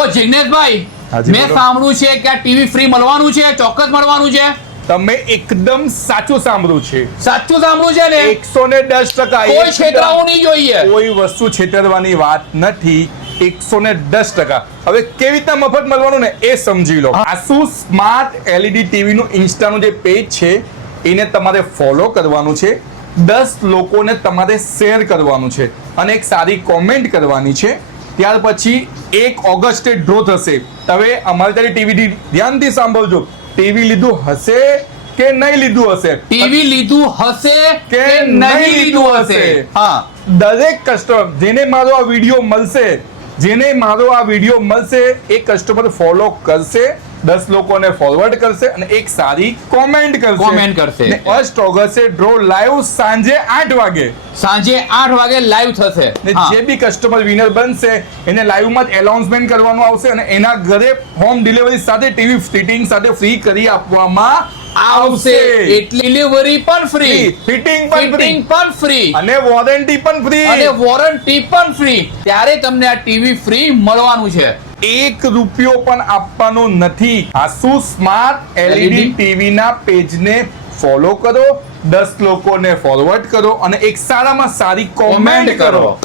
ઓ જિગ્નેશભાઈ, હાજી, મેં બોલો. સાંભળ્યું છે કે આ ટીવી ફ્રી મળવાનું છે, ચોક્કસ મળવાનું છે. તમે એકદમ સાચું સાંભળ્યું છે. સાચું સાંભળ્યું છે ને? 110%. કોઈ છેતરાવું નહીં જોઈએ. કોઈ વસ્તુ છેતરવાની વાત નથી. 110%. હવે કેવી રીતના મફત મળવાનું ને એ સમજી લો. આસુસ સ્માર્ટ LED ટીવી નું ઇન્સ્ટાનું જે પેજ છે એને તમારે ફોલો કરવાનું છે. 10 લોકોને તમારે શેર કરવાનું છે અને એક સારી કોમેન્ટ કરવાની છે. ત્યાર પછી 1 ઓગસ્ટે ડ્રો થશે. હવે અમારી તારી ટીવી ધ્યાનથી સાંભળજો. ટીવી લીધું હશે કે નહીં લીધું હશે? ટીવી લીધું હશે કે કે નહીં લીધું હશે? હા, દરેક કસ્ટમર જેને મારો આ વિડીયો મળશે એ કસ્ટમર ફોલો કરશે, 10 લોકોને ફોરવર્ડ કરશે અને એક સારી કોમેન્ટ કરશે. ને 1 ઓગસ્ટે ડ્રો લાઈવ સાંજે 8 વાગે. સાંજે 8 વાગે લાઈવ થશે. ને હા. જે બી કસ્ટમર વિનર બનશે એને લાઈવમાં જ એનાઉન્સમેન્ટ કરવાનું આવશે અને એના ઘરે હોમ ડિલિવરી સાથે ટીવી ફિટિંગ સાથે ફ્રી કરી આપવામાં આવશે. એટલી ડિલિવરી પણ ફ્રી, ફિટિંગ પણ ફ્રી પણ ફ્રી અને વોરંટી પણ ફ્રી. અને વોરંટી પણ ફ્રી. ત્યારે તમને આ ટીવી ફ્રી મળવાનું છે. 1 રૂપિયો પણ આપવાનો નથી. આસુસ સ્માર્ટ LED ટીવી ના પેજને ફોલો કરો, 10 લોકોને ફોરવર્ડ કરો અને એક સારામાં સારી કોમેન્ટ કરો.